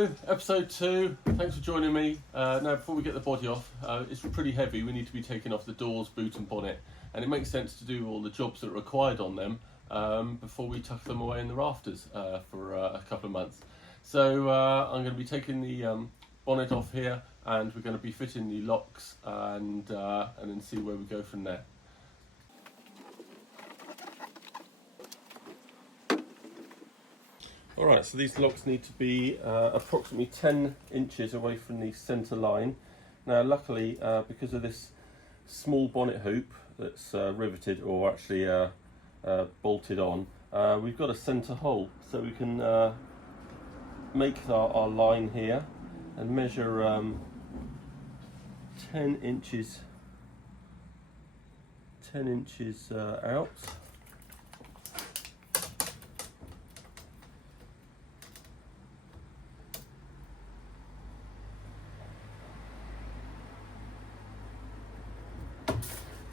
Episode 2, thanks for joining me. Now before we get the body off, it's pretty heavy, we need to be taking off the doors, boot and bonnet, and it makes sense to do all the jobs that are required on them before we tuck them away in the rafters for a couple of months. So I'm going to be taking the bonnet off here, and we're going to be fitting the locks and then see where we go from there. Alright, so these locks need to be approximately 10 inches away from the centre line. Now luckily, because of this small bonnet hoop that's riveted or actually bolted on, we've got a centre hole, so we can make our line here and measure 10 inches out.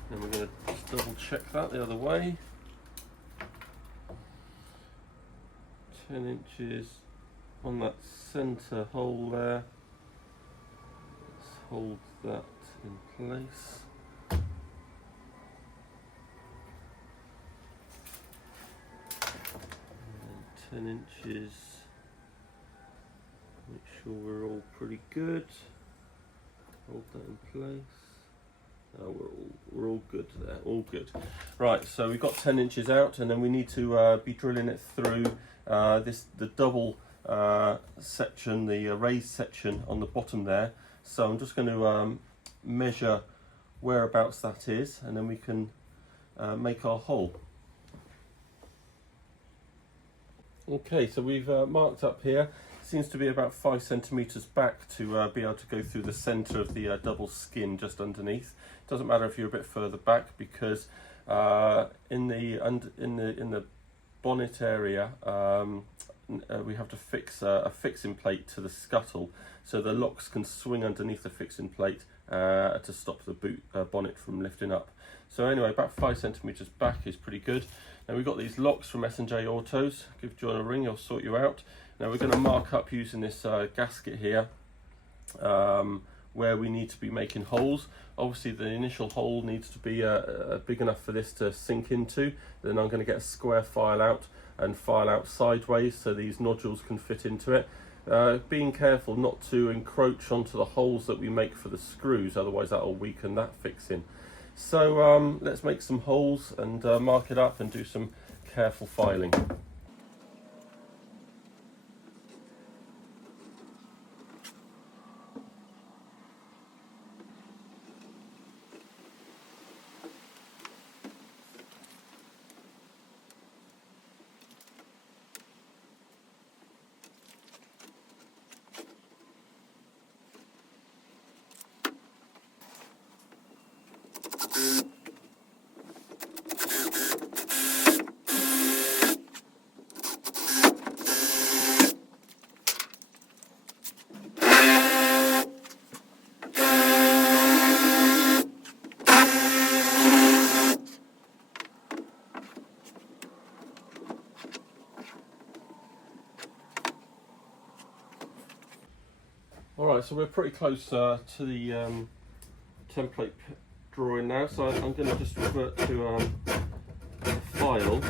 And we're going to just double check that the other way. 10 inches on that centre hole there. Let's hold that in place. And 10 inches. Make sure we're all pretty good. Hold that in place. We're all good there, all good. Right, so we've got 10 inches out, and then we need to be drilling it through the double section, the raised section on the bottom there. So I'm just going to measure whereabouts that is, and then we can make our hole. Okay, so we've marked up here. Seems to be about 5 centimetres back to be able to go through the centre of the double skin just underneath. Doesn't matter if you're a bit further back, because in the bonnet area we have to fix a fixing plate to the scuttle, so the locks can swing underneath the fixing plate to stop the bonnet from lifting up. So anyway, about 5 centimetres back is pretty good. Now we've got these locks from S&J Autos. Give John a ring, he'll sort you out. Now we're going to mark up using this gasket here where we need to be making holes. Obviously the initial hole needs to be big enough for this to sink into. Then I'm going to get a square file out and file out sideways so these nodules can fit into it. Being careful not to encroach onto the holes that we make for the screws, otherwise that will weaken that fixing. So let's make some holes and mark it up and do some careful filing. Alright, so we're pretty close to the template drawing now, so I'm going to just revert to a file,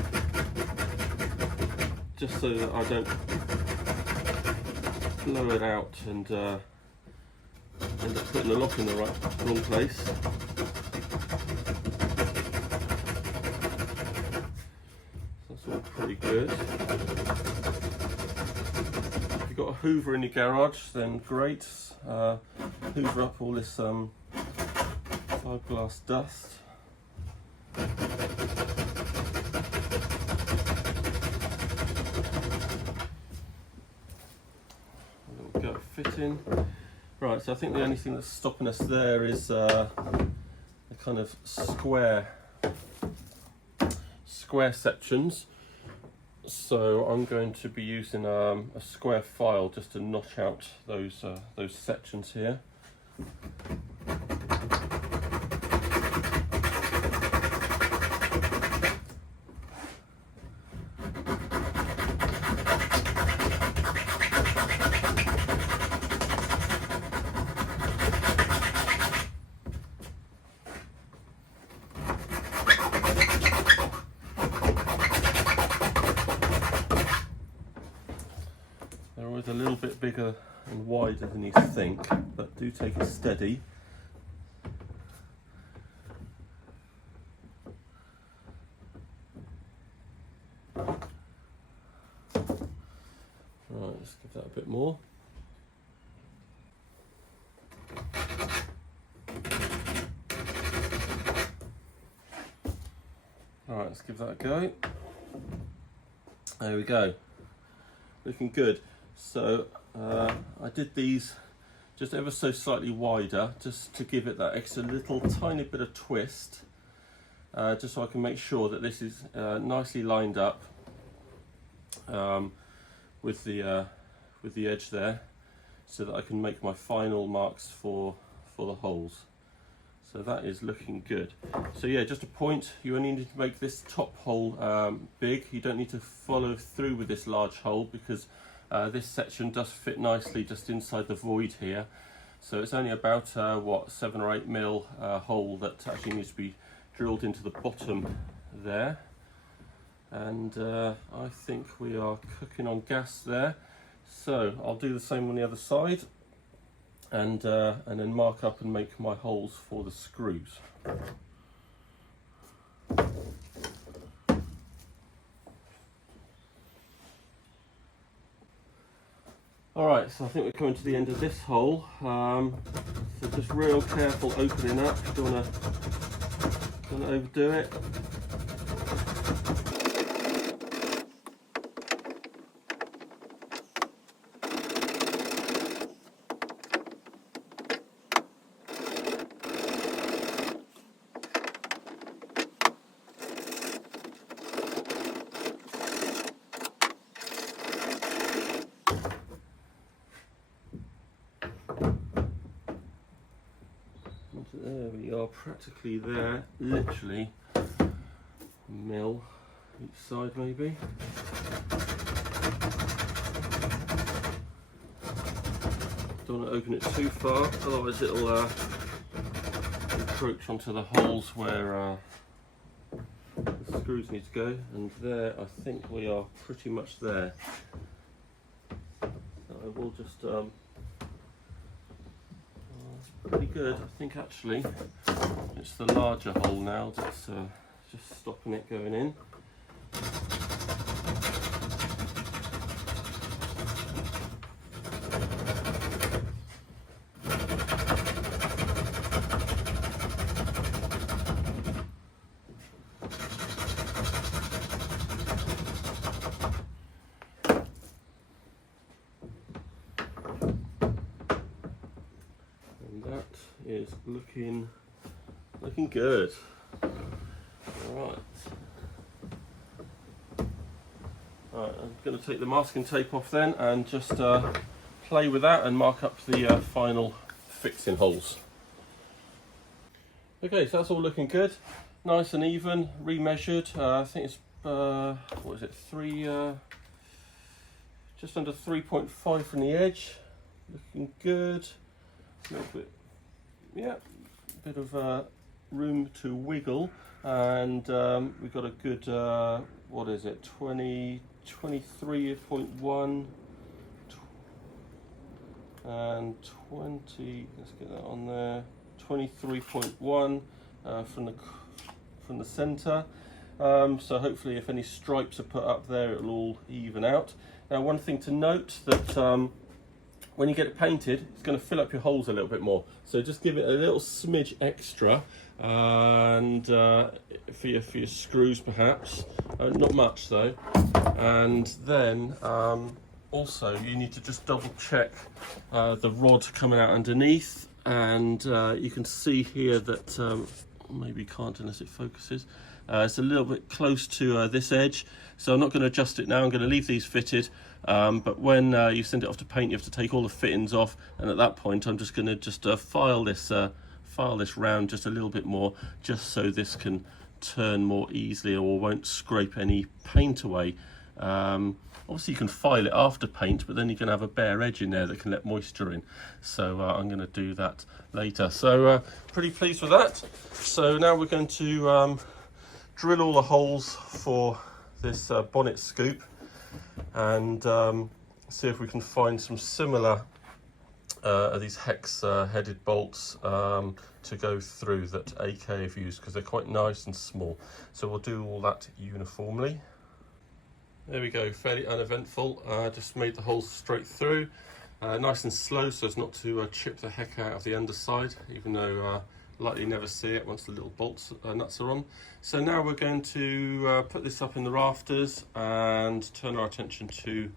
just so that I don't blow it out and end up putting the lock in the wrong place. So that's all pretty good. If you've got a Hoover in your garage, then great. Hoover up all this fiberglass dust. A little go fitting. Right, so I think the only thing that's stopping us there is the kind of square sections. So I'm going to be using a square file just to notch out those sections here. wider than you think, but do take it steady. Right, let's give that a bit more. All right, let's give that a go. There we go, looking good. So I did these just ever so slightly wider, just to give it that extra little tiny bit of twist, just so I can make sure that this is nicely lined up with the edge there, so that I can make my final marks for the holes. So that is looking good. So yeah, just a point, you only need to make this top hole big. You don't need to follow through with this large hole, because this section does fit nicely just inside the void here. So it's only about what, 7 or 8 mil hole that actually needs to be drilled into the bottom there. And I think we are cooking on gas there. So I'll do the same on the other side, and then mark up and make my holes for the screws. Alright, so I think we're coming to the end of this hole. So just real careful opening up, you don't want to overdo it. There we are, practically there, literally a mil each side maybe. Don't want to open it too far, otherwise it'll encroach onto the holes where the screws need to go, and there I think we are pretty much there. So I will just pretty good. I think actually it's the larger hole now that's just stopping it going in. Is looking good. Alright, I'm going to take the masking tape off then and just play with that and mark up the final fixing holes. Okay, so that's all looking good, nice and even, remeasured. I think it's what is it, just under 3.5 from the edge, looking good. A little bit, yeah, a bit of room to wiggle, and we've got a good what is it, 23.1 and 20, let's get that on there, 23.1 from the center. So hopefully if any stripes are put up there, it'll all even out. Now, one thing to note, that when you get it painted, it's going to fill up your holes a little bit more. So just give it a little smidge extra, and for your screws perhaps, not much though. And then also you need to just double check the rod coming out underneath, and you can see here that maybe can't unless it focuses. It's a little bit close to this edge, so I'm not going to adjust it now. I'm going to leave these fitted, but when you send it off to paint, you have to take all the fittings off, and at that point I'm just going to file this round just a little bit more, just so this can turn more easily or won't scrape any paint away. Obviously you can file it after paint, but then you can have a bare edge in there that can let moisture in. So I'm going to do that later. So pretty pleased with that. So now we're going to drill all the holes for this bonnet scoop, and see if we can find some similar are these hex headed bolts to go through that AK have used, because they're quite nice and small. So we'll do all that uniformly. There we go, fairly uneventful. Just made the holes straight through, nice and slow so as not to chip the heck out of the underside, even though likely never see it once the little bolts nuts are on. So now we're going to put this up in the rafters and turn our attention to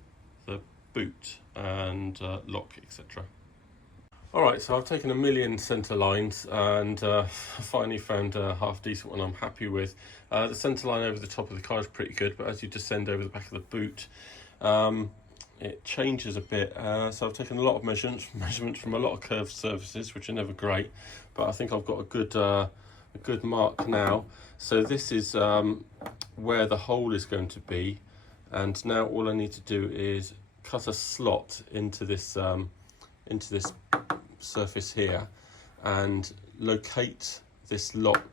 the boot and lock, etc. Alright, so I've taken a million centre lines and finally found a half decent one I'm happy with. The centre line over the top of the car is pretty good, but as you descend over the back of the boot, it changes a bit. So I've taken a lot of measurements from a lot of curved surfaces, which are never great, but I think I've got a good mark now. So this is where the hole is going to be, and now all I need to do is cut a slot into this surface here and locate this lock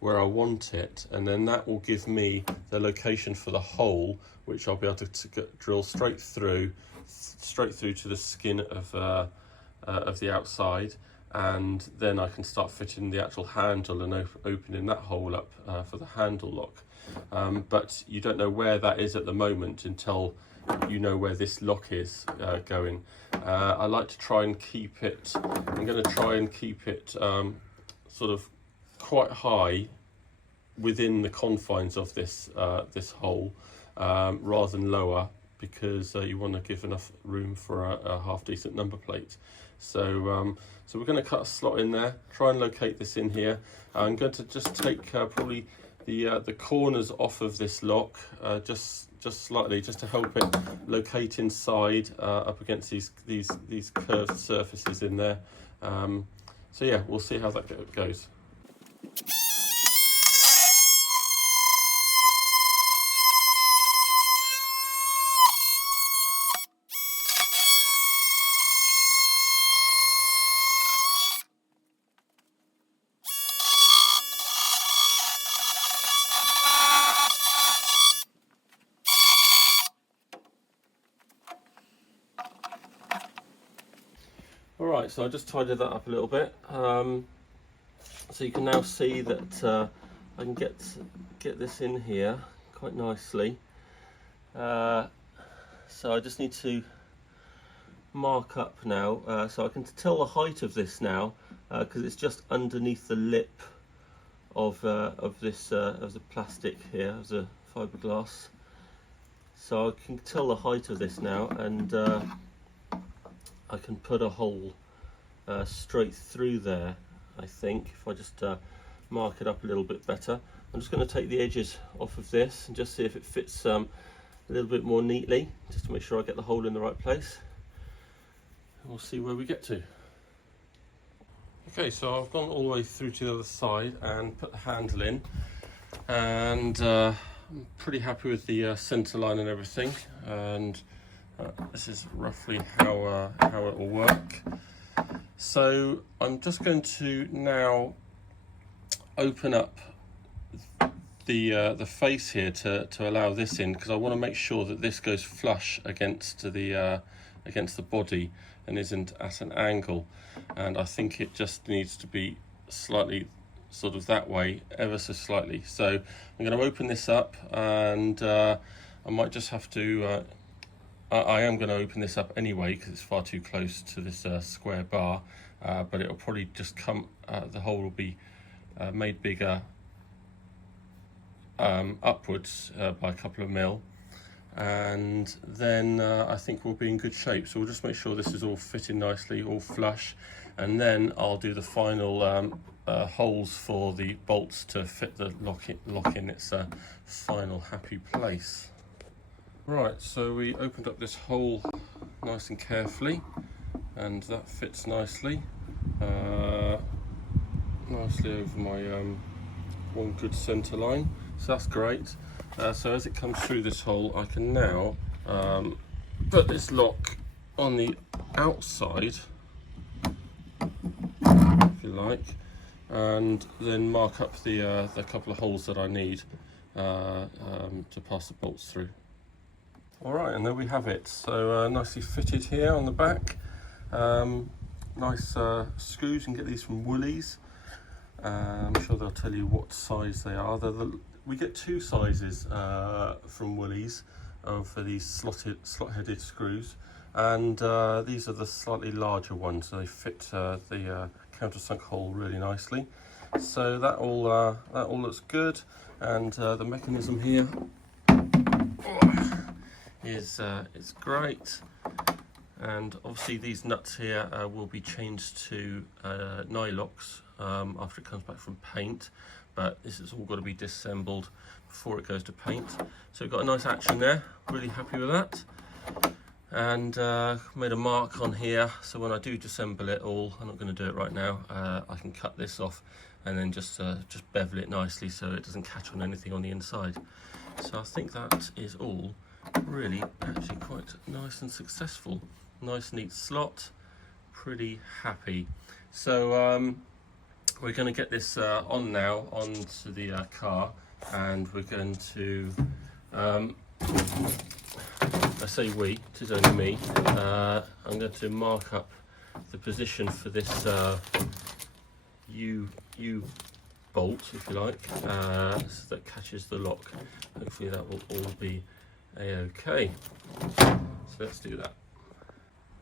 where I want it, and then that will give me the location for the hole, which I'll be able to drill straight through to the skin of the outside, and then I can start fitting the actual handle and opening that hole up for the handle lock. But you don't know where that is at the moment until you know where this lock is going. I like to try and keep it, I'm going to try and keep it sort of quite high within the confines of this this hole, rather than lower, because you want to give enough room for a half decent number plate. So so we're going to cut a slot in there, try and locate this in here. I'm going to just take probably the corners off of this lock, just slightly, just to help it locate inside up against these curved surfaces in there. So yeah, we'll see how that goes. Alright, so I just tidied that up a little bit, so you can now see that I can get this in here quite nicely. So I just need to mark up now, so I can tell the height of this now, because it's just underneath the lip of the plastic here, of the fiberglass. So I can tell the height of this now, and I can put a hole straight through there, I think, if I just mark it up a little bit better. I'm just going to take the edges off of this and just see if it fits a little bit more neatly, just to make sure I get the hole in the right place. And we'll see where we get to. Okay, so I've gone all the way through to the other side and put the handle in, and I'm pretty happy with the centre line and everything, and this is roughly how it will work. So I'm just going to now open up the face here to allow this in, because I want to make sure that this goes flush against the body and isn't at an angle, and I think it just needs to be slightly sort of that way, ever so slightly. So I'm going to open this up, and I might just have to I am going to open this up anyway because it's far too close to this square bar, but it'll probably just come, the hole will be made bigger upwards by a couple of mil, and then I think we'll be in good shape. So we'll just make sure this is all fitting nicely, all flush, and then I'll do the final holes for the bolts to fit the lock in its final happy place. Right, so we opened up this hole nice and carefully, and that fits nicely, nicely over my one good centre line, so that's great. So as it comes through this hole, I can now put this lock on the outside, if you like, and then mark up the couple of holes that I need to pass the bolts through. Alright, and there we have it. So nicely fitted here on the back. nice screws. You can get these from Woolies. I'm sure they'll tell you what size they are. We get two sizes from Woolies for these slot-headed screws, and these are the slightly larger ones. So they fit the countersunk hole really nicely. So that all looks good, and the mechanism here is great. And obviously these nuts here will be changed to nylox after it comes back from paint, but this has all got to be disassembled before it goes to paint. So we've got a nice action there, really happy with that. And made a mark on here, so when I do disassemble it all, I'm not going to do it right now, I can cut this off and then just bevel it nicely so it doesn't catch on anything on the inside. So I think that is all really actually quite nice and successful. Nice neat slot, pretty happy. So we're going to get this on now onto the car, and we're going to I say we, it is only me. I'm going to mark up the position for this U bolt, if you like, so that catches the lock. Hopefully that will all be a-okay. So let's do that.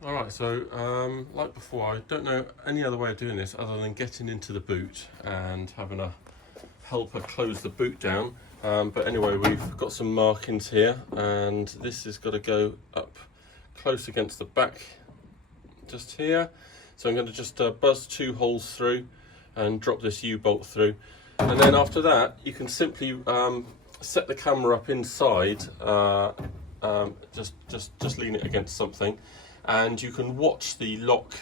Alright, so like before, I don't know any other way of doing this other than getting into the boot and having a helper close the boot down. But anyway, we've got some markings here, and this has got to go up close against the back just here. So I'm going to just buzz 2 holes through and drop this U-bolt through, and then after that you can simply set the camera up inside, just lean it against something, and you can watch the lock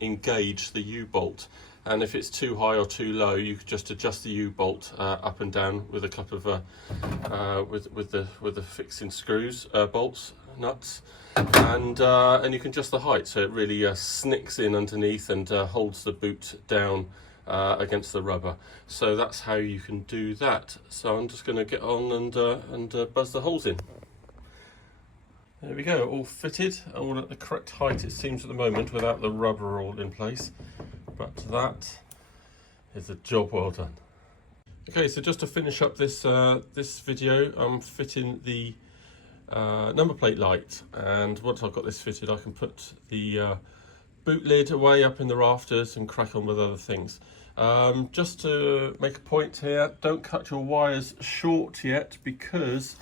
engage the U-bolt. And if it's too high or too low, you could just adjust the U-bolt up and down with a couple of with the fixing screws, bolts, nuts, and you can adjust the height so it really snicks in underneath and holds the boot down against the rubber. So that's how you can do that. So I'm just going to get on and buzz the holes in. There we go, all fitted, all at the correct height it seems at the moment, without the rubber all in place. But that is a job well done. Okay, so just to finish up this this video, I'm fitting the number plate light, and once I've got this fitted I can put the boot lid away up in the rafters and crack on with other things. Just to make a point here, don't cut your wires short yet, because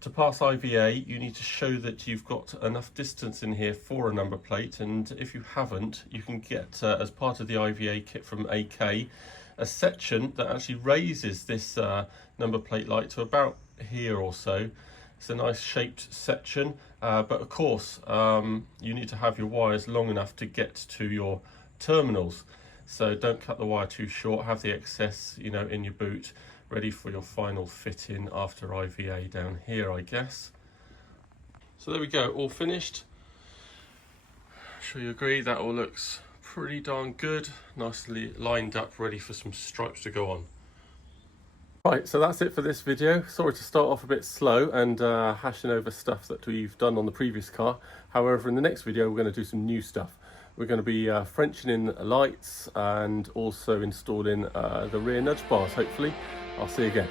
to pass IVA you need to show that you've got enough distance in here for a number plate, and if you haven't, you can get as part of the IVA kit from AK a section that actually raises this number plate light to about here or so. It's a nice shaped section, but of course you need to have your wires long enough to get to your terminals, so don't cut the wire too short. Have the excess, you know, in your boot, ready for your final fitting after IVA down here, I guess. So there we go, all finished. Sure you agree that all looks pretty darn good, nicely lined up, ready for some stripes to go on. Right, so that's it for this video. Sorry to start off a bit slow and hashing over stuff that we've done on the previous car. However, in the next video we're going to do some new stuff. We're going to be Frenching in lights and also installing the rear nudge bars, hopefully. I'll see you again.